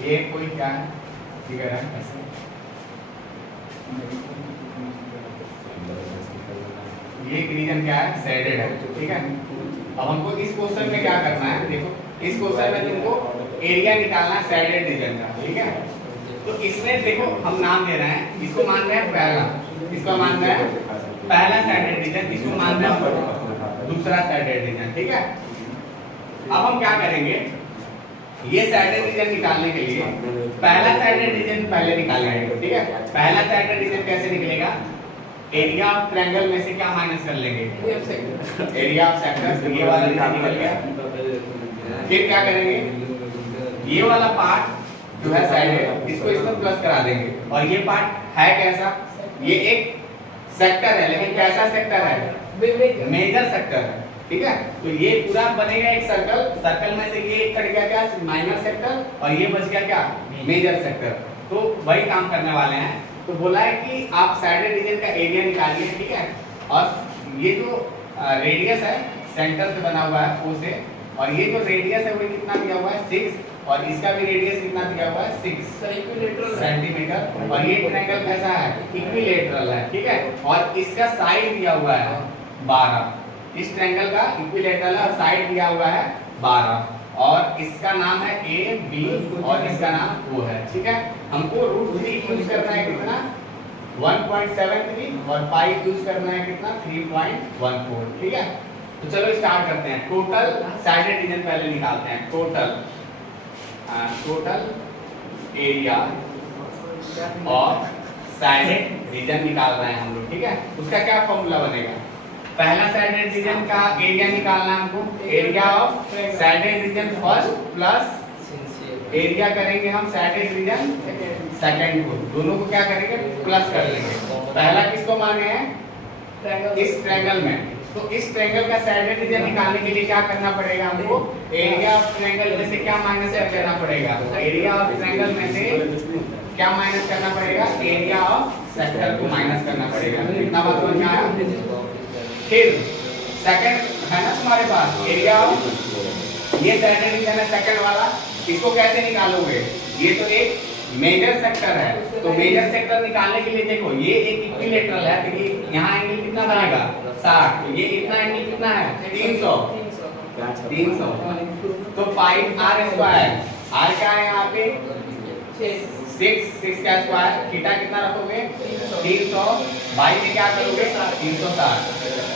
ये कोई क्या है फिगर है ऐसे, ये रीजन क्या है, शेडेड है, ठीक है। अब हमको इस क्वेश्चन में क्या करना है, देखो इस क्वेश्चन में तुमको एरिया निकालना है शेडेड रीजन का, ठीक है। तो इसमें देखो हम नाम दे रहे हैं, इसको मान रहे हैं पहला, इसको मान रहे हैं पहला शेडेड रीजन, इसको मान रहे हैं दूसरा शेडेड रीजन, ठीक है। अब हम क्या करेंगे, ये शेडेड रीजन निकालने के लिए पहला शेडेड रीजन पहले निकालेंगे, ठीक है। पहला शेडेड रीजन कैसे निकलेगा, एरिया ऑफ ट्रायंगल में से क्या माइनस कर लेंगे, एरिया ऑफ सेक्टर, तो ये वाला रीजन निकल गया। फिर क्या करेंगे, ये वाला पार्ट जो है शेडेड, इसको इसमें प्लस करा देंगे, और ये पार्ट है कैसा, ये एक सेक्टर है, लेकिन कैसा सेक्टर है, मेजर सेक्टर है, ठीक है। तो ये पूरा बनेगा एक सर्कल, सर्कल में से ये कट गया क्या, माइनर सेक्टर, और ये बच गया क्या, मेजर सेक्टर। तो वही काम करने वाले हैं। तो बोला है कि आप शेडेड रीजन का एरिया निकालिए, ठीक है। और ये जो रेडियस है सेंटर से बना हुआ है O से, और ये जो रेडियस है वो कितना दिया हुआ है 6, और इसका भी रेडियस कितना दिया हुआ है 6 सेंटीमीटर, और ये ट्रायंगल कैसा है, इक्विलेटरल है, ठीक है। और इसका साइड दिया हुआ है 12, इस ट्रायंगल का इक्विलेटरल है और साइड दिया हुआ है 12, और इसका नाम है ए बी और इसका नाम O है, ठीक है। हमको √3 यूज करना है कितना, 1.73, और पाई यूज करना है कितना, 3.14, ठीक है। तो चलो स्टार्ट करते हैं। टोटल शेडेड रीजन पहले निकालते हैं, टोटल एरिया और शेडेड रीजन निकाल रहे हैं हम लोग, ठीक है। उसका क्या फॉर्मूला बनेगा, पहला शेडेड रीजन का एरिया निकालना है हमको, area of shaded reason first plus area करेंगे हम शेडेड रीजन सेकंड को, दोनों को क्या करेंगे, प्लस कर लेंगे। पहला किसको माने हैं, इस ट्रायंगल में, तो इस ट्रायंगल का शेडेड रीजन निकालने के लिए क्या करना पड़ेगा हमको, एरिया ऑफ ट्रायंगल में से क्या माइनस करना पड़ेगा, एरिया ऑफ ट्रायंगल में से क्या माइनस करना पड़ेगा, एरिया ऑफ सेक्टर को माइनस करना पड़ेगा। कितना बात समझ में आया। फिर सेकंड है ना तुम्हारे पास एरिया ऑफ, ये शेडेड रीजन है सेकंड वाला, इसको कैसे निकालोगे, ये तो एक मेजर सेक्टर है, तो मेजर सेक्टर निकालने के लिए देखो ये एक इक्विलेटरल है, तो ये यहाँ एंगल कितना बनेगा 60, तो ये इतना एंगल कितना है 300, तो पाई r स्क्वायर, r क्या है यहाँ पे 6 का स्क्वायर, थीटा कितना रखोगे 300, बाई में क्या करोगे 360,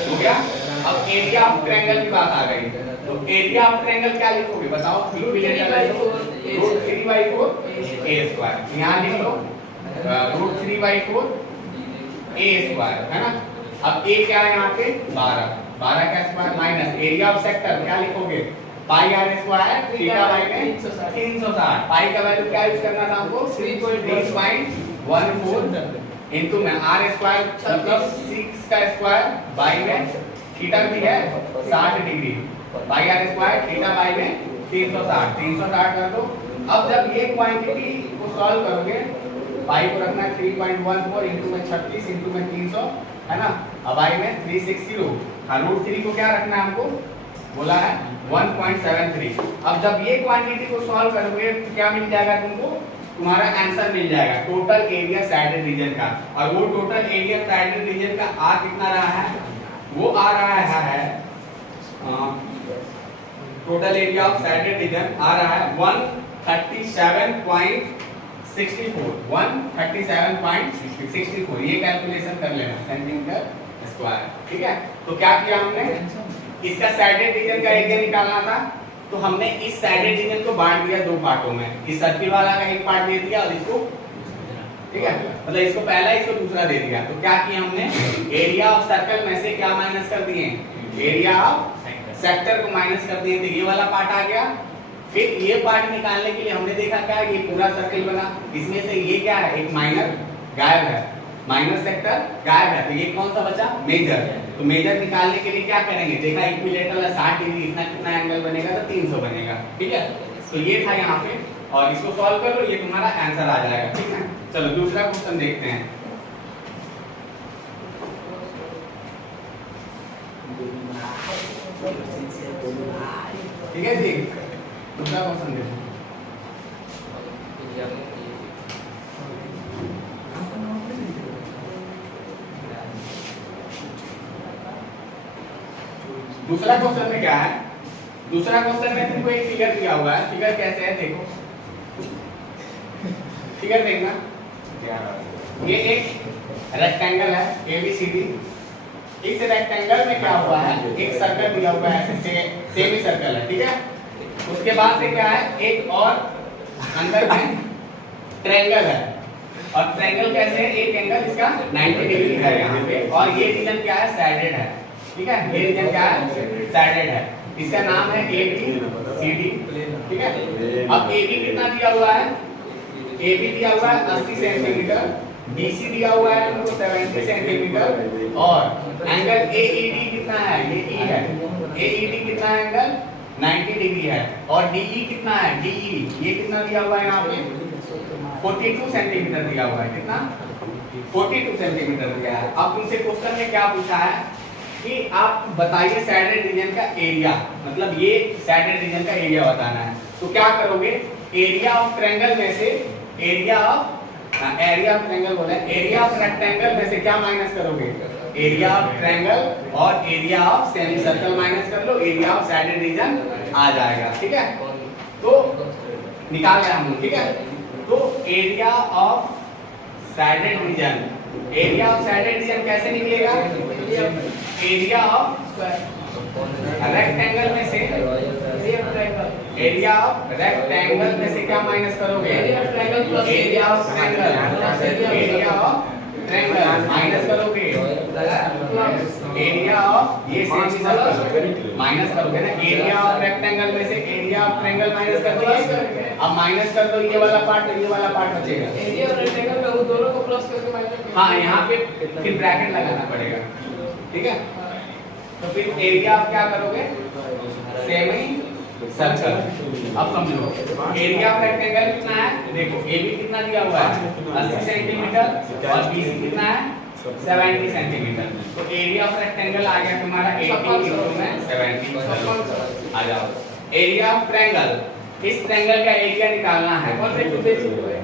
हो गया। अब एरिया ऑफ ट्रायंगल की बात आ गई, तो एरिया ऑफ ट्रायंगल क्या लिखोगे बताओ, इक्विलेटरल है √3/4 a स्क्वायर, यहाँ लिख लो √3/4 a स्क्वायर, है ना। अब a क्या है यहाँ पे 12 का square minus area of sector क्या लिखोगे, पाई r स्क्वायर, थीटा बाई में 360, पाई का वैल्यू क्या यूज करना था हमको 3.14 इनटू में r स्क्वायर मतलब 6 का स्क्वायर, बाई में थीटा भी है 60 degree, pi r square theta by में 360 कर दो। अब जब ये क्वांटिटी को सॉल्व करोगे, पाई को रखना है 3.14 इनटू में 36 इनटू में 300, है ना। अब आई में 360, √3 को क्या रखना है हमको, बोला है 1.73। अब जब ये क्वांटिटी को सॉल्व करोगे तो क्या मिल जाएगा तुमको, तुम्हारा आंसर मिल जाएगा टोटल एरिया शेडेड रीजन का, और वो टोटल एरिया शेडेड रीजन का आ कितना रहा है, वो आ रहा है total area of shaded region आ रहा है 137.64, ये कैलकुलेशन कर लेना सेंटीमीटर स्क्वायर, ठीक है। तो क्या किया हमने, इसका शेडेड रीजन का एरिया निकालना था, तो हमने इस शेडेड रीजन को बांट दिया दो पार्टों में, इस सर्किल वाला का एक पार्ट दे दिया और इसको, ठीक है, मतलब इसको पहला इसको दूसरा दे दिया। तो क्या किया हमने, एरिया ऑफ सर्कल में से क्या माइनस कर दिए, एरिया ऑफ सेक्टर को माइनस कर दिए, तो ये वाला पार्ट आ गया। फिर ये पार्ट निकालने के लिए हमने देखा क्या, ये पूरा सर्किल बना, इसमें से ये क्या है, एक माइनर गायब है, माइनर सेक्टर गायब है, तो ये कौन सा बचा, मेजर। तो मेजर निकालने के लिए क्या करेंगे, देखा इक्विलेटरल है 60 डिग्री, इतना कितना एंगल बनेगा, तो 300 बनेगा, ठीक है। तो ये था यहाँ पे, और इसको सॉल्व कर लो, ये तुम्हारा आंसर आ जाएगा, ठीक है। चलो दूसरा क्वेश्चन देखते हैं। ठीक है जी। दूसरा क्वेश्चन देखो। दूसरा क्वेश्चन में क्या है, दूसरा क्वेश्चन में तुमको एक फिगर दिया हुआ है। फिगर कैसे है देखो, फिगर देखना। ये एक रेक्टेंगल है ABCD। इस रेक्टेंगल में क्या हुआ है, एक सर्कल दिया हुआ है, ऐसे सेमी सर्कल है, ठीक है। उसके बाद से क्या है, एक और अंदर में ट्रायंगल है। और ट्रायंगल कैसे है, एक एंगल इसका 90 डिग्री है यहाँ पे, और ये रीजन क्या है, सैडेड है, ठीक है। ये रीजन क्या है, सैडेड है। इसका नाम है ABCD, ठीक है। अब AB कितना दिया हुआ है, AB दिया हुआ है 80 सेंटीमीटर, BC दिया हुआ है हमको 70 सेंटीमीटर, और एंगल AED कितना है, ये E है, AED कितना है, एंगल 90 डिग्री है। और DE कितना है, DE ये कितना दिया हुआ है यहाँ पे 42 सेंटीमीटर दिया हुआ है। कितना, 42 सेंटीमीटर दिया है। अब तुमसे क्वेश्चन में क्या पूछा है कि आप बताइए सैडेड रीजन का एरिया, मतलब ये सैडेड रीजन का एरिया बताना है। तो क्या करोगे, एरिया ऑफ ट्रायंगल में से एरिया ऑफ ट्रायंगल बोला है, एरिया ऑफ रेक्टेंगल में से क्या माइनस करोगे, एरिया ऑफ ट्रायंगल और area of semi circle minus कर लो, एरिया ऑफ सैडेड रीजन आ जाएगा, ठीक है। तो निकाल लिया हम, ठीक है। तो area of shaded region, area of shaded region कैसे निकलेगा, एरिया ऑफ रेक्टेंगल में से, एरिया ऑफ रेक्टेंगल में से क्या माइनस करोगे, area of triangle, area of triangle minus करोगे, एरिया ऑफ ये सेमी सर्कल माइनस करोगे ना, एरिया ऑफ रेक्टेंगल में से एरिया ऑफ ट्रायंगल माइनस कर दोगे। अब माइनस कर दो ये वाला पार्ट, ये वाला पार्ट बचेगा, एरिया और रेक्टेंगल में वो दोनों को प्लस करके माइनस। हाँ, यहाँ पे फिर ब्रैकेट लगाना पड़ेगा, ठीक है। तो फिर एरिया आप क्या करोगे, सेमी सर्कल। अब समझो एरिया ऑफ रेक्टेंगल कितना है, देखो AB कितना दिया हुआ है 80 सेंटीमीटर और BC कितना है 70 सेंटीमीटर। तो एरिया ऑफ रेक्टेंगल आ गया तुम्हारा 80 into में 70। आ जाओ एरिया ऑफ ट्रायंगल, इस ट्रायंगल का एरिया निकालना है।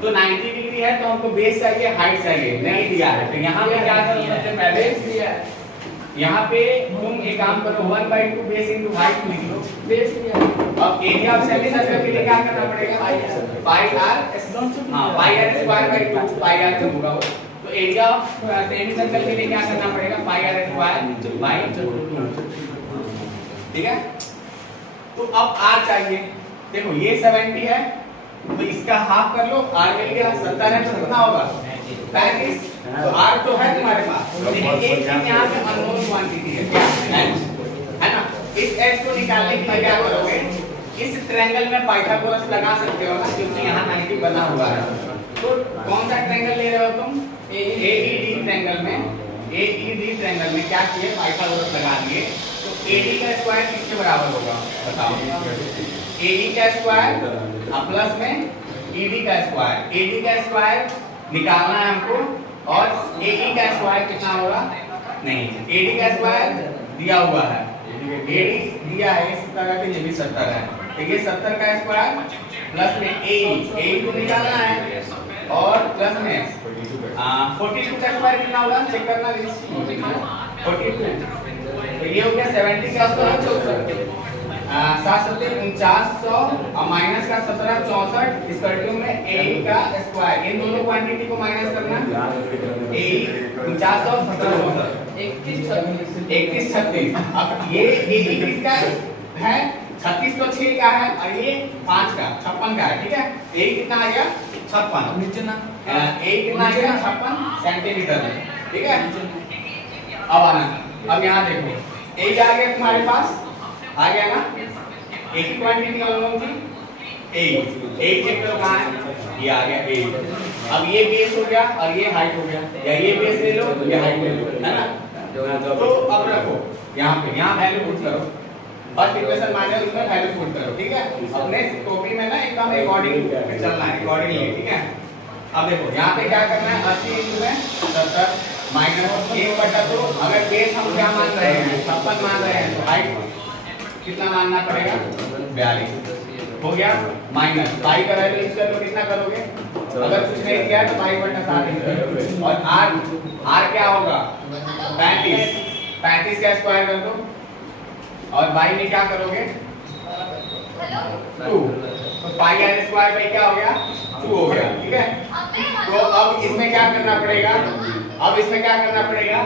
तो 90 डिग्री है तो हमको बेस चाहिए, हाइट चाहिए, नहीं दिया है। तो यहाँ पे क्या करो, सबसे पहले दिया है, यहाँ पे तुम एक काम करो 1/2 बेस इनटू हाइट लिख लो, बेस दिया। अब एरिया ऑफ सेमी सर्कल के लिए क्या करना पड़ेगा, पाई r, हां पाई r square by 2, pi r जब होगा वो। तो एरिया ऑफ सेमी सर्कल के लिए क्या करना पड़ेगा, पाई r स्क्वायर बाय 2, ठीक है। तो अब r चाहिए, देखो ये 70 है तो इसका हाफ कर लो, r मिल गया 70 है तो कितना होगा 35। तो r तो है तुम्हारे पास, लेकिन एक चीज यहाँ पे अननोन क्वांटिटी है, क्या h, है ना। इस h को निकालने के लिए क्या करोगे, इस ट्रायंगल में पाइथागोरस लगा सकते हो ना, क्योंकि यहाँ 90 बना हुआ है। तो कौन सा ट्रायंगल ले रहे हो तुम, AED ट्रायंगल में, AED ट्रायंगल में क्या किए, पाइथागोरस लगा दिए। तो AD का स्क्वायर किसके बराबर होगा बताओ, AD का स्क्वायर प्लस में ED का स्क्वायर, AD का स्क्वायर निकालना है हमको, और AE का स्क्वायर कितना होगा, नहीं AD का स्क्वायर दिया हुआ है, AD दिया है 70 का, ये भी 70 है, तो ये 70 का स्क्वायर प्लस में AE को निकालना है, और प्लस में 42 का स्क्वायर कितना होगा, चेक करना 42, तो ये हो गया 70 का स्क्वायर 64, 7 7 4900 और माइनस का 17 64 इस टर्म में AE का स्क्वायर, इन दोनों क्वांटिटी को माइनस करना, AE 4900 17 31 36। अब ये AE किसका है, 36 तो 6 का है, और ये 5 का 56 का है, ठीक है। AE कितना आ गया 56, नीचे ना AE कितना आ गया 56 सेंटीमीटर, ठीक है। अब आना, अब यहाँ देखो AE आ गया तुम्हारे पास, आ गया ना, एक ही क्वांटिटी अननोन थी, A चेक करो कहाँ है, ये आ गया A। अब ये बेस हो गया और ये हाइट हो गया, या ये बेस ले लो या हाइट ले लो, है ना। तो अब रखो यहाँ पे, यहाँ वैल्यू पुट करो, फर्स्ट इक्वेशन माने उसमें वैल्यू पुट करो, ठीक है। अपने कॉपी में ना एकदम अकॉर्डिंग चलना है, अकॉर्डिंगली, ठीक है। अब देखो यहाँ पे क्या करना है, 80 into में 70 माइनस 1/2। अगर बेस हम क्या मान रहे हैं, 56 मान रहे हैं, तो हाइट कितना मानना पड़ेगा, 42 हो गया। माइनस पाई का वैल्यू यूज कर लो, कितना करोगे, अगर कुछ नहीं किया तो पाई/7 यूज करोगे। और r क्या होगा, 35 का स्क्वायर कर दो, और बाई में क्या करोगे, 2, तो पाई r स्क्वायर बाई क्या हो गया, 2 हो गया। ठीक है, तो अब इसमें क्या करना पड़ेगा,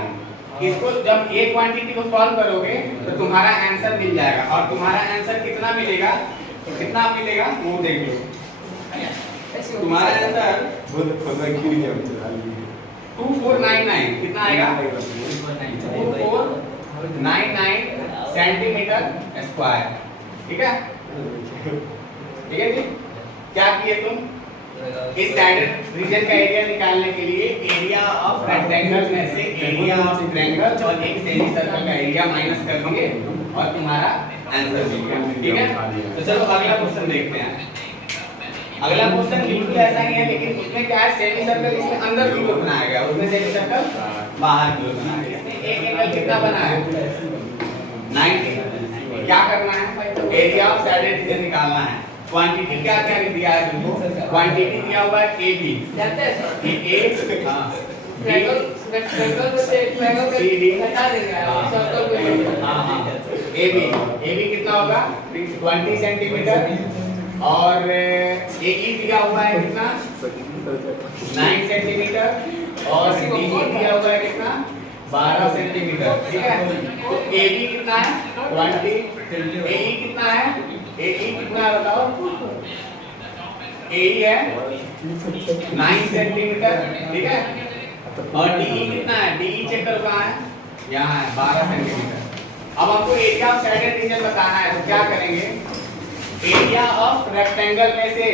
इसको जब एक क्वांटिटी को सॉल्व करोगे तो तुम्हारा आंसर मिल जाएगा। और तुम्हारा आंसर कितना मिलेगा, वो देख लो। तुम्हारा आंसर 2499 कितना आएगा, 2499 सेंटीमीटर स्क्वायर। ठीक है जी। क्या किए तुम, इस साइडेड रीजन का एरिया निकालने के लिए एरिया ऑफ रेक्टेंगल में से एरिया ऑफ ट्रायंगल और एक सेमी सर्कल का एरिया माइनस कर देंगे और तुम्हारा आंसर मिल गया। ठीक है, तो चलो अगला क्वेश्चन देखते हैं। अगला क्वेश्चन बिल्कुल ऐसा ही है, लेकिन उसमें क्या है, सेमी सर्कल इसमें अंदर की ओर बनाया गया, उसमें सेमी सर्कल बाहर की ओर बनाया गया। इसमें एक एंगल कितना बना है, 90। क्या करना है, एरिया ऑफ साइडेड रीजन निकालना है। क्वांटिटी क्या क्या दिया है तुमको, क्वांटिटी दिया हुआ है AB, जानते हैं सर, ये ट्रायंगल में से एक ट्रायंगल को हटा देंगे, सर्कल को AB कितना होगा, 20 सेंटीमीटर, और AE दिया हुआ है कितना, 9 सेंटीमीटर, और DE दिया हुआ है कितना, 12 सेंटीमीटर। ठीक है, तो AB कितना है, 20, AE कितना है, AE कितना है बताओ, AE है 9 सेंटीमीटर। ठीक है, और DE कितना है, DE चेक करो कहाँ है, यहाँ है 12 सेंटीमीटर। अब हमको एरिया ऑफ साइडेड रीजन बताना है, तो क्या करेंगे, एरिया ऑफ रेक्टेंगल में से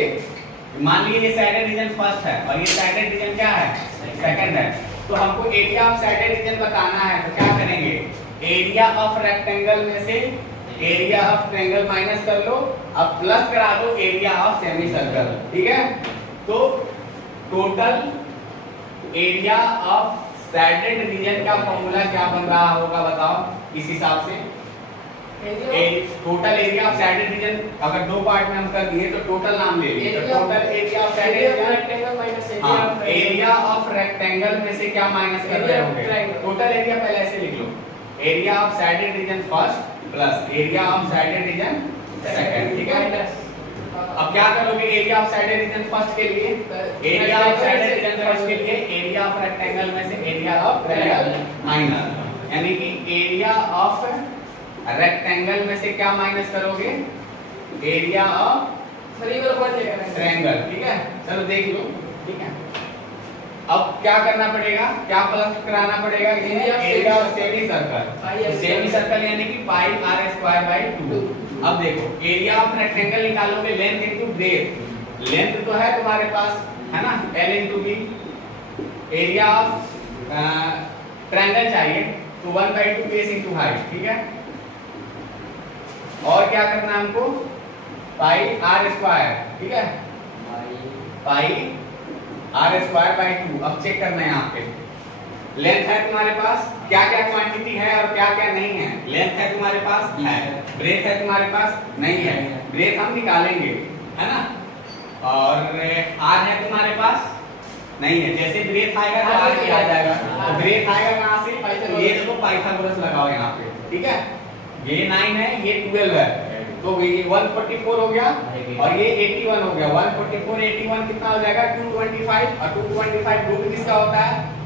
मान लीजिए ये साइडेड रीजन फर्स्ट है और ये साइडेड रीजन क्या है, सेकंड है। तो हमको एरिया ऑफ साइडेड रीजन बताना है, तो क्या करेंगे, एरिया ऑफ रेक्टेंगल में से एरिया ऑफ ट्रायंगल माइनस कर लो, अब प्लस करा दो एरिया ऑफ सेमी सर्कल। ठीक है, तो total area of shaded reason का फॉर्मूला क्या बन रहा होगा बताओ, इस हिसाब से total area of shaded reason अगर दो पार्ट में हम कर दिए तो टोटल नाम ले लिए, तो total area of sided rectangle minus area of rectangle में से क्या माइनस कर रहे होंगे, टोटल एरिया पहले ऐसे लिख लो, area of shaded region first plus area of shaded region second. ठीक है, अब क्या करोगे, area of shaded region first के लिए, area of shaded region first के लिए एरिया ऑफ रेक्टेंगल में से एरिया ऑफ ट्रायंगल माइनस, यानी कि एरिया ऑफ रेक्टेंगल में से क्या माइनस करोगे, एरिया ऑफ ट्रायंगल। ठीक है, चलो देख लो। ठीक है, अब क्या करना पड़ेगा, क्या प्लस कराना पड़ेगा, area of semi circle, semi circle यानी कि पाई r²/2। अब देखो एरिया ऑफ रेक्टेंगल निकालोगे, लेंथ इनटू ब्रेथ, लेंथ तो है तुम्हारे पास है ना, L into B, area of triangle चाहिए तो 1/2 बेस इनटू हाइट। ठीक है, और क्या करना है हमको, पाई r²। ठीक है, पाई r²/2। अब चेक करना है, यहाँ पे लेंथ है तुम्हारे पास, क्या क्या क्वांटिटी है और क्या क्या नहीं है, लेंथ है तुम्हारे पास, है, ब्रेथ है तुम्हारे पास, नहीं है, ब्रेथ हम निकालेंगे है ना, और r है तुम्हारे पास, नहीं है, जैसे ब्रेथ आएगा तो r भी आ जाएगा, तो ब्रेथ आएगा कहाँ से, तो ये देखो पाइथागोरस लगाओ यहाँ पे। ठीक है, ये 9 है, ये 12 है, तो ये 144 हो गया और ये 81 हो गया, 144 81 कितना हो जाएगा, 225, और 225 रूट किसका होता है,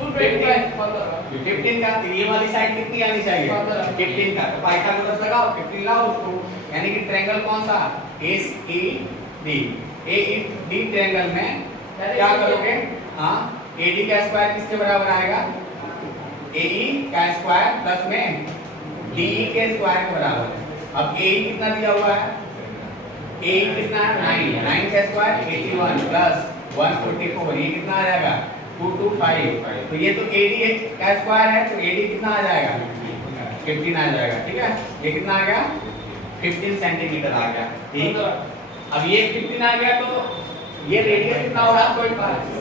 15 का, तो ये वाली साइड कितनी आनी चाहिए, 15 का, तो पाइथागोरस लगाओ, 15 लाओ उसको, यानी कि ट्रायंगल कौन सा, AED, AED ट्रायंगल में क्या करोगे, हाँ AD का स्क्वायर किसके बराबर आएगा, AE का स्क्वायर प्लस में DE के स्क्वायर के बराबर है। अब AE कितना दिया हुआ है, AE कितना है, 9 का स्क्वायर 81 प्लस 144, ये कितना आ जाएगा, 225, तो ये तो AD का स्क्वायर है, तो AD कितना आ जाएगा, 15 आ जाएगा। ठीक है, ये कितना आ गया, 15 सेंटीमीटर आ गया। ठीक, अब ये 15 आ गया तो ये रेडियस कितना होगा,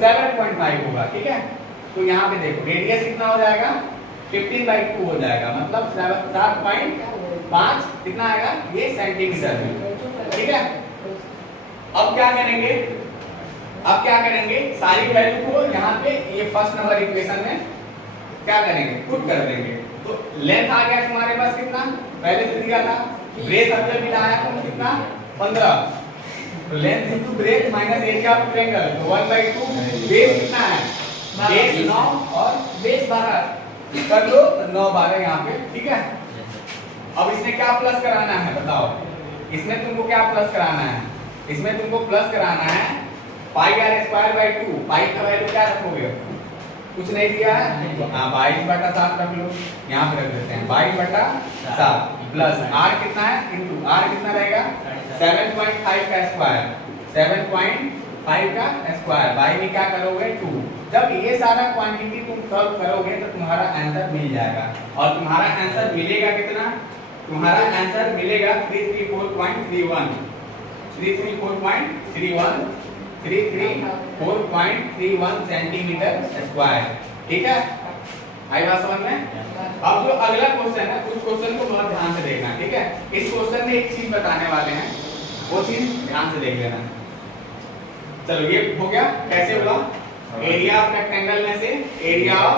7.5 होगा। ठीक है, तो यहाँ पे देखो रेडियस कितना हो जाएगा 15/2 हो जाएगा, मतलब 7.5 कितना आएगा ये सेंटीमीटर में। ठीक है, अब क्या करेंगे, अब क्या करेंगे सारी वैल्यू को यहाँ पे ये फर्स्ट नंबर इक्वेशन में क्या करेंगे पुट कर देंगे। तो लेंथ आ गया तुम्हारे पास कितना, पहले से दिया था, ब्रेथ अभी मिलाया तुम कितना 15, तो length into breadth minus area of triangle, तो 1/2 बेस कितना है, बेस 9 और बेस 12 कर लो 9 12 यहाँ पे। ठीक है, अब इसमें क्या प्लस कराना है बताओ, इसमें तुमको क्या प्लस कराना है, इसमें तुमको प्लस कराना है पाई आर स्क्वायर बाई 2। पाई का वैल्यू क्या रखोगे, कुछ नहीं दिया है, हाँ 22/7 रख लो, यहाँ पे रख देते हैं 22/7 प्लस आर कितना है इंटू आर कितना रहेगा 7.5 का स्क्वायर, 7.5 का स्क्वायर बाई में क्या करोगे 2। जब ये सारा क्वांटिटी तुम सॉल्व करोगे तो तुम्हारा आंसर मिल जाएगा, और तुम्हारा आंसर मिलेगा कितना, तुम्हारा आंसर मिलेगा 334.31 सेंटीमीटर स्क्वायर। ठीक है, आई बात समझ में। अब जो अगला क्वेश्चन है उस क्वेश्चन को बहुत ध्यान से देखना। ठीक है, इस क्वेश्चन में एक चीज बताने वाले हैं, वो चीज ध्यान से देख लेना। चलो ये हो गया, कैसे हुआ, एरिया ऑफ रेक्टेंगल में से एरिया ऑफ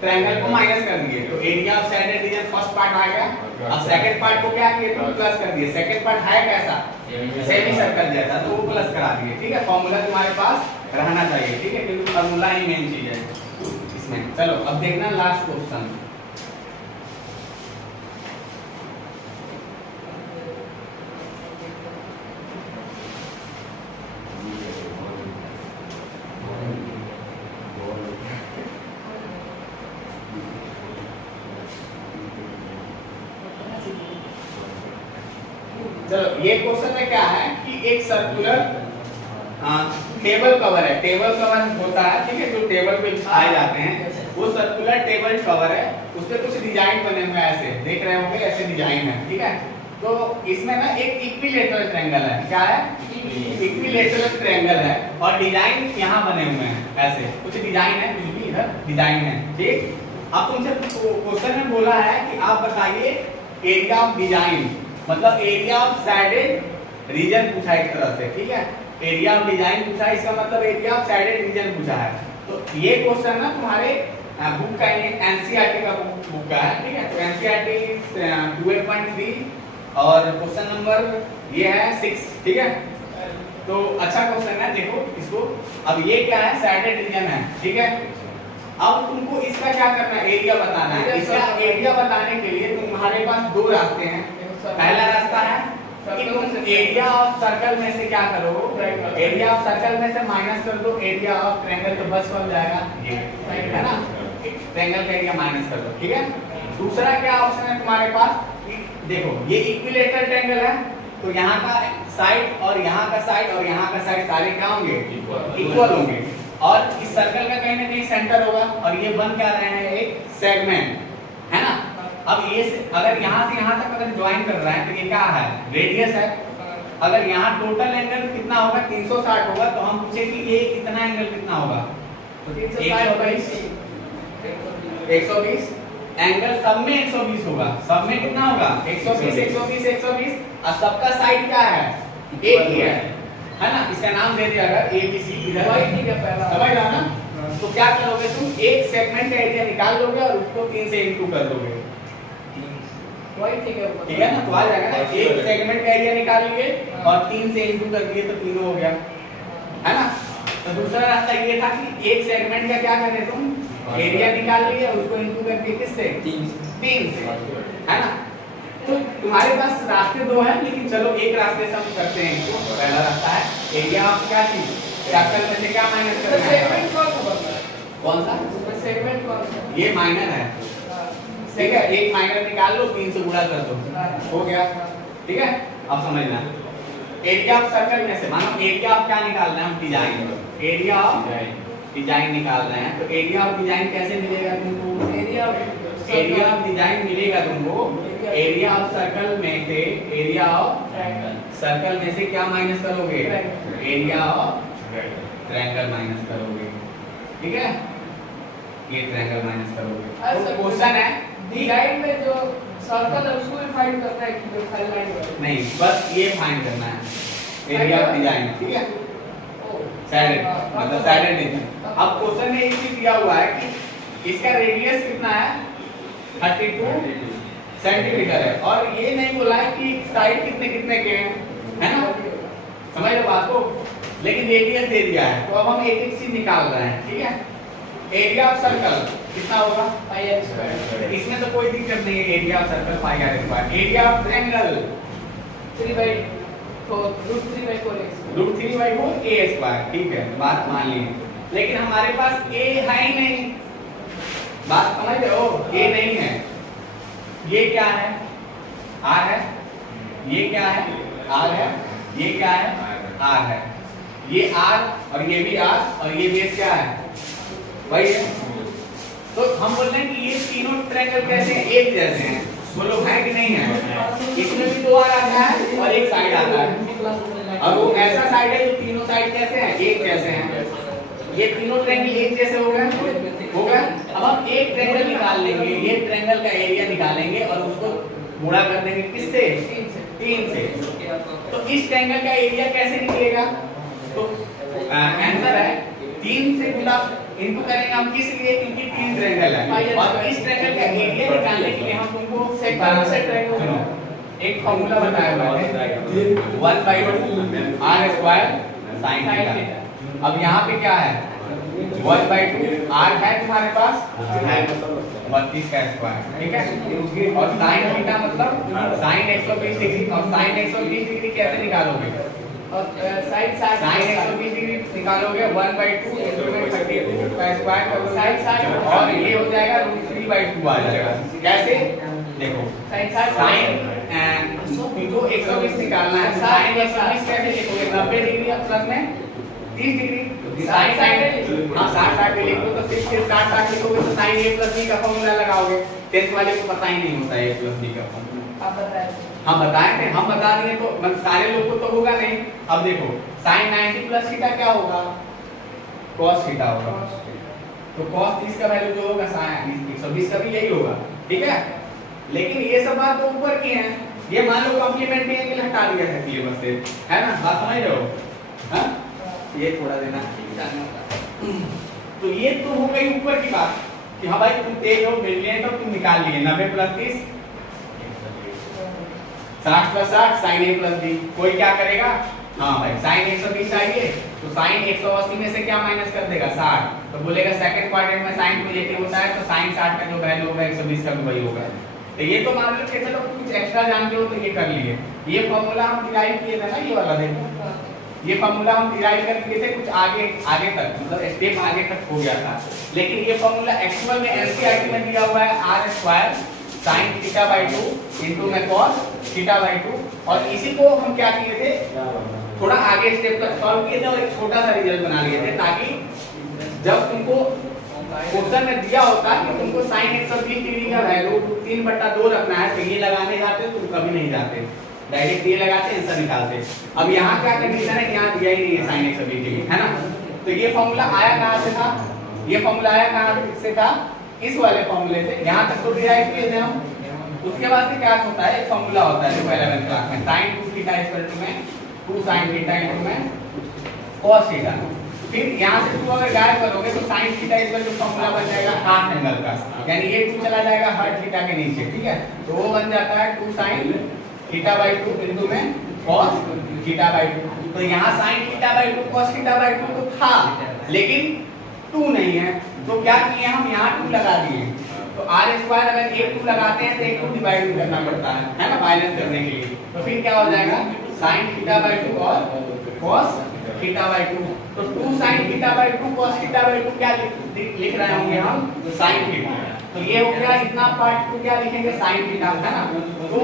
ट्रायंगल को माइनस कर दिए, तो area of shaded region first part आ गया। अब सेकंड पार्ट को क्या किए तुम प्लस कर दिए, सेकंड पार्ट है कैसा सेमी सर्कल जैसा, तो वो प्लस करा दिए। ठीक है, फॉर्मूला तुम्हारे पास रहना चाहिए। ठीक है, क्योंकि फॉर्मूला ही मेन चीज है इसमें। चलो अब देखना लास्ट क्वेश्चन, चलो ये क्वेश्चन में क्या है कि एक सर्कुलर टेबल कवर है, टेबल कवर होता है। ठीक है, जो टेबल पे बिछाए जाते हैं वो सर्कुलर टेबल कवर है, उस पे कुछ डिजाइन बने हुए हैं, ऐसे देख रहे होंगे ऐसे डिजाइन है। ठीक है, तो इसमें ना एक इक्विलेटरल ट्रायंगल है, क्या है इक्विलेटरल ट्रायंगल है, और डिजाइन यहाँ बने हुए हैं ऐसे कुछ डिजाइन है, कुछ भी इधर डिजाइन है। ठीक, अब तुमसे क्वेश्चन में बोला है कि आप बताइए एरिया ऑफ डिजाइन, मतलब एरिया ऑफ साइडेड रीजन पूछा एक तरह से। ठीक है, एरिया ऑफ डिजाइन पूछा, इसका मतलब एरिया ऑफ साइडेड रीजन पूछा है। तो ये क्वेश्चन ना तुम्हारे बुक का एनसीईआरटी का बुक का है। ठीक है, तो एनसीईआरटी 12.3 और क्वेश्चन नंबर ये है 6। ठीक है, तो अच्छा क्वेश्चन है, देखो इसको। अब ये क्या है साइडेड रीजन है। ठीक है, अब तुमको इसका क्या करना है, एरिया बताना है। इसका एरिया बताने के लिए तुम्हारे पास दो रास्ते हैं। पहला रास्ता है कि तुम एरिया ऑफ सर्कल में से क्या करो, एरिया ऑफ सर्कल में से माइनस कर दो एरिया ऑफ ट्रायंगल, तो बस बन जाएगा ये, है ना, ट्रायंगल का एरिया माइनस कर दो। ठीक है, दूसरा क्या ऑप्शन है तुम्हारे पास, देखो ये इक्विलेटरल ट्रायंगल है, तो यहाँ का साइड और यहाँ का साइड और यहाँ का साइड सारे क्या होंगे इक्वल होंगे, और इस सर्कल का कहीं ना कहीं सेंटर होगा, और ये बन क्या रहे हैं एक सेगमेंट, है ना। अब ये अगर यहाँ से यहाँ तक अगर ज्वाइन कर रहा है तो ये क्या है रेडियस है। अगर यहाँ टोटल एंगल कितना होगा 360 होगा, तो हम पूछे कि ये कितना एंगल कितना होगा, तो 120 एंगल सब में 120 होगा, सब में कितना होगा 120 120 120, और सबका साइड क्या है एक ही है ना। इसका नाम दे दिया अगर ABC इधर, समझ रहा ना। तो क्या करोगे तुम, एक सेगमेंट का एरिया निकाल लोगे और उसको 3 से इंटू कर दोगे। ठीक है ना, तो आ जाएगा ना, एक सेगमेंट का एरिया निकाल लिए और 3 से इंटू कर दिए तो तीनों हो गया, है ना। तो दूसरा रास्ता ये था कि एक सेगमेंट का क्या करे तुम एरिया निकाल लिए और उसको इंटू कर दिए किससे 3 से, है ना। तो तुम्हारे पास रास्ते दो हैं, लेकिन चलो एक रास्ते से हम करते हैं। तो पहला रास्ता है एरिया ऑफ क्या चीज सर्कल में से क्या माइनस करना है, सेगमेंट कौन सा सेगमेंट कौन सा, ये माइनर है। ठीक है, एक माइनर निकाल लो 3 से गुणा कर दो, हो गया। ठीक है, अब समझना एरिया ऑफ सर्कल में से, मानो एरिया ऑफ क्या निकालना है हम डिजाइन, एरिया ऑफ डिजाइन निकाल रहे हैं। तो एरिया ऑफ डिजाइन कैसे मिलेगा तुमको, एरिया ऑफ डिजाइन मिलेगा तुमको एरिया ऑफ सर्कल में से, एरिया ऑफ सर्कल में से क्या माइनस करोगे एरिया ऑफ ट्रायंगल माइनस करोगे। ठीक है, ये ट्रायंगल माइनस करोगे। अच्छा, तो क्वेश्चन है डिजाइन में जो सर्कल है उसको भी फाइंड करना है कि जो खाली लाइन है। नहीं, बस ये फाइंड करना है एरिया ऑफ डिजाइन, ठीक है, साइडेड मतलब साइडेड डिजाइन। अब क्वेश्चन में एक चीज दिया हुआ है कि इसका रेडियस कितना है 32 सेंटीमीटर है, और ये नहीं बोला है कि साइड कितने कितने के हैं, है ना, समझ लो बात को, लेकिन रेडियस दे दिया है। तो अब हम एक एक चीज निकाल रहे हैं, ठीक है। एरिया ऑफ सर्कल कितना होगा पाई आर स्क्वायर, इसमें तो कोई दिक्कत नहीं है, area of circle pi r square. Area of triangle 3/4 √3/4x √3/4 a square, ठीक है, बात मान ली। लेकिन हमारे पास a है ही नहीं, बात समझ रहे हो, a नहीं है। ये क्या है r है, ये क्या है r है, ये क्या है r है, ये r और ये भी r और ये बेस क्या है वही है। तो हम बोल रहे हैं कि ये तीनों ट्रायंगल कैसे हैं, एक जैसे हैं, बोलो है कि नहीं है। इसमें भी 2 r आता है और एक साइड आता है, और वो ऐसा साइड है जो तीनों साइड कैसे हैं, एक जैसे हैं। ये तीनों ट्रायंगल एक जैसे हो गए। अब हम एक ट्रायंगल निकाल लेंगे, ये ट्रायंगल का एरिया निकालेंगे और उसको गुणा कर देंगे किससे, 3 से। तो इस ट्रायंगल का एरिया कैसे निकलेगा, तो आंसर है 3 से गुणा इनको करेंगे हम, किस लिए, क्योंकि 3 ट्रायंगल है, और इस ट्रायंगल का एरिया निकालने के लिए हम तुमको सेक्टर से ट्रायंगल एक फार्मूला बताया हुआ है 1/2 r स्क्वायर sin थीटा। अब यहाँ पे क्या है 1/2 r है तुम्हारे पास है 32 का स्क्वायर, ठीक है, और sin थीटा मतलब sin 120 डिग्री, और sin 120 डिग्री कैसे निकालोगे, और साइड sin 120 डिग्री निकालोगे 1/2 into 32 का स्क्वायर, साइड और ये हो जाएगा √3/2 आ जाएगा। कैसे देखो, sin इनको 120 निकालना है, sin 120 कैसे लिखोगे, 90 डिग्री प्लस में 30 डिग्री, sin हाँ 60 भी लिख दो, तो फिर 60 लिखोगे तो sin a + b का फॉर्मूला लगाओगे। 10th वाले को पता ही नहीं होता है a + b का फॉर्मूला, आप बताएं। हम बताए थे, हम बता दिए तो मतलब सारे लोग को तो होगा नहीं। अब देखो sin 90 + थीटा क्या होगा, cos थीटा होगा, तो cos 30 का वैल्यू जो होगा sin 120 का भी यही होगा, ठीक है। लेकिन ये सब बात तो ऊपर की है, ये मान लो कॉम्प्लीमेंट्री एंगल हटा दिया है सिलेबस से, है ना, बात समझ रहे हो, हाँ ये थोड़ा देना। तो ये तो हो गई ऊपर की बात कि हाँ भाई तुम तेज हो, ब्रिलियंट हो, तुम निकाल लिए 90 + 30 60 + 60 sin a + b। कोई क्या करेगा, हाँ भाई sin 120 चाहिए, तो sin 180 में से क्या माइनस कर देगा 60, तो बोलेगा सेकंड क्वाड्रेंट में sin पॉजिटिव होता है, तो sin 60 का जो वैल्यू होगा 120 का भी वही होगा। तो ये तो मान लो कि चलो कुछ एक्स्ट्रा जानते हो तो ये कर लिए। ये फॉर्मूला हम डिराइव किए थे ना, ये वाला देखो, ये फॉर्मूला हम डिराइव कर लिए थे कुछ आगे तक, मतलब स्टेप आगे तक हो गया था। लेकिन ये फॉर्मूला एक्चुअल में एनसीईआरटी में दिया हुआ है r² sin θ/2 इनटू में cos θ/2, और इसी को हम क्या किए थे, थोड़ा आगे स्टेप तक सॉल्व किए थे और एक छोटा सा रिजल्ट बना लिए थे, ताकि जब तुमको क्वेश्चन में दिया होता कि तुमको sin 120 डिग्री का वैल्यू 3/2 रखना है, तो ये लगाने जाते तुम कभी नहीं जाते, डायरेक्ट ये लगाते आंसर निकालते। अब यहाँ क्या कंडीशन है, यहाँ दिया ही नहीं है sin 120 डिग्री, है ना। तो ये फॉर्मूला आया कहाँ से था, ये फॉर्मूला आया कहाँ से था, इस वाले फॉर्मूले से, यहाँ तक तो डिराइव किए थे हम। उसके बाद से क्या होता है, एक फॉर्मूला होता है जो 11th क्लास में, sin 2θ में 2 sin θ इनटू में cos θ। फिर यहाँ से 2 अगर गायब करोगे तो sin θ इक्वल टू फॉर्मूला बन जाएगा हाफ एंगल का, यानी ये 2 चला जाएगा हर थीटा के नीचे, ठीक है, तो वो बन जाता है 2 sin θ/2 इनटू में cos θ/2। तो यहाँ sin θ/2 cos θ/2 तो था, लेकिन 2 नहीं है, तो क्या किए हम यहाँ 2 लगा दिए। तो r² अगर एक 2 लगाते हैं तो एक 2 डिवाइड करना पड़ता है ना, बैलेंस करने के लिए। तो फिर क्या हो जाएगा sin θ/2 और cos θ/2। तो 2 sin θ/2 cos θ/2 क्या लिख रहे होंगे हम, sin θ। तो ये हो गया, इतना पार्ट को क्या लिखेंगे sin θ, है ना। तो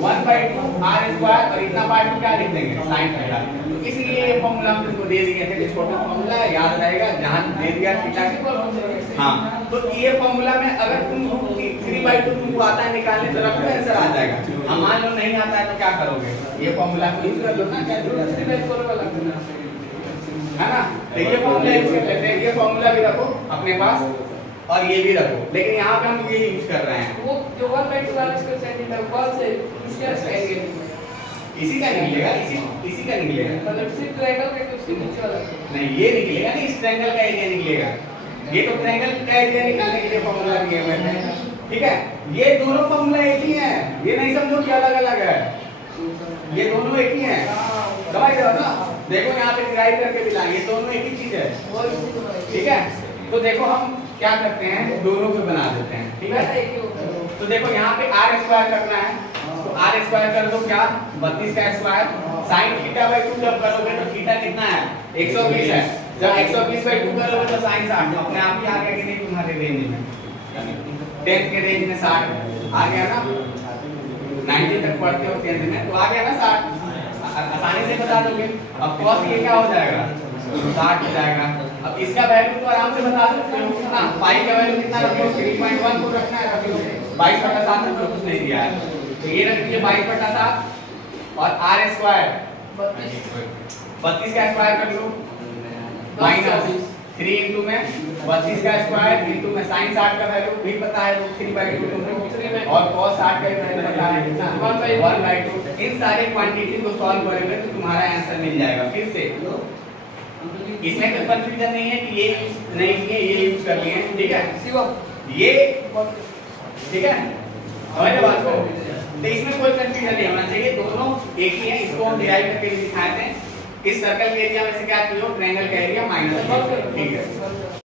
1/2 r² और इतना पार्ट को क्या लिख देंगे sin θ। तो इसलिए ये फॉर्मूला हम तुमको दे दिए थे, छोटा फॉर्मूला है, याद रहेगा, जहां दे दिया थीटा के। हां, तो ये फॉर्मूला में अगर तुम 3/2 तुमको आता है निकालने तो रखो, आंसर आ जाएगा। हम मान लो नहीं आता है तो क्या करोगे, ये फॉर्मूला को यूज कर लो ना, क्या जरूरत है। है ना? तो ये फॉर्मूला यूज कर लेते हैं, ये फॉर्मूला भी रखो अपने पास और ये भी रखो, लेकिन यहाँ पे हम ये यूज कर रहे हैं। वो जो 1/2 वाला इसका सेंटीमीटर कौन से इसका एंगल इसी का निकलेगा, इसी का निकलेगा। मतलब सिर्फ ट्रायंगल का कि उसके नीचे वाला नहीं, ये निकलेगा नहीं, इस ट्रायंगल का एरिया निकलेगा। ये तो ट्रायंगल का एरिया निकालने के लिए फॉर्मूला दिए हुए हैं, ठीक है? ये दोनों फॉर्मूला एक ही हैं, ये नहीं समझो कि अलग अलग है, ये दोनों एक ही हैं। समझ रहे हो ना? देखो यहाँ पे डिराइव करके दिला, ये दोनों एक ही चीज है, ठीक है? तो देखो हम क्या करते हैं, दोनों पे बना देते हैं, ठीक है? तो देखो यहाँ पे आर स्क्वायर करना है, तो आर स्क्वायर कर दो क्या, 32 का स्क्वायर, साइन थीटा बाई 2 जब करोगे तो थीटा कितना है, 120 है। जब 120 बाई 2 करोगे तो साइन 60 अपने आप ही आ गया कि नहीं तुम्हारे रेंज में, 10th के रेंज में 60 आ गया ना, 90 तक पढ़ते हो 10th में, तो आ गया ना 60, आसानी से बता दोगे। अब cos ये क्या हो जाएगा, 60 हो जाएगा। अब इसका वैल्यू तो आराम से बता सकते हो कितना, पाई का वैल्यू कितना रखो, 3.1 को रखना है, रख लो 22/7 में कुछ नहीं दिया है, तो ये रख दीजिए 22/7 और आर स्क्वायर 32 का स्क्वायर कर लो माइनस 3 इंटू में 32 का स्क्वायर इंटू में साइन 60 का वैल्यू भी पता है, 3/2 तुमको, और cos 60 का वैल्यू पता है कितना, 1/2। इन सारे क्वांटिटी को सॉल्व करोगे तो तुम्हारा आंसर मिल जाएगा। फिर से इसमें कोई कंफ्यूजन नहीं है कि ये यूज नहीं किए, ये यूज कर लिए, ठीक है? ये ठीक है, हमारे बात को, तो इसमें कोई कंफ्यूजन नहीं होना चाहिए, दोनों एक ही है। इसको हम डिराइव करके दिखाते हैं। इस सर्कल के एरिया में से क्या किया, ट्रायंगल का एरिया माइनस, ठीक है?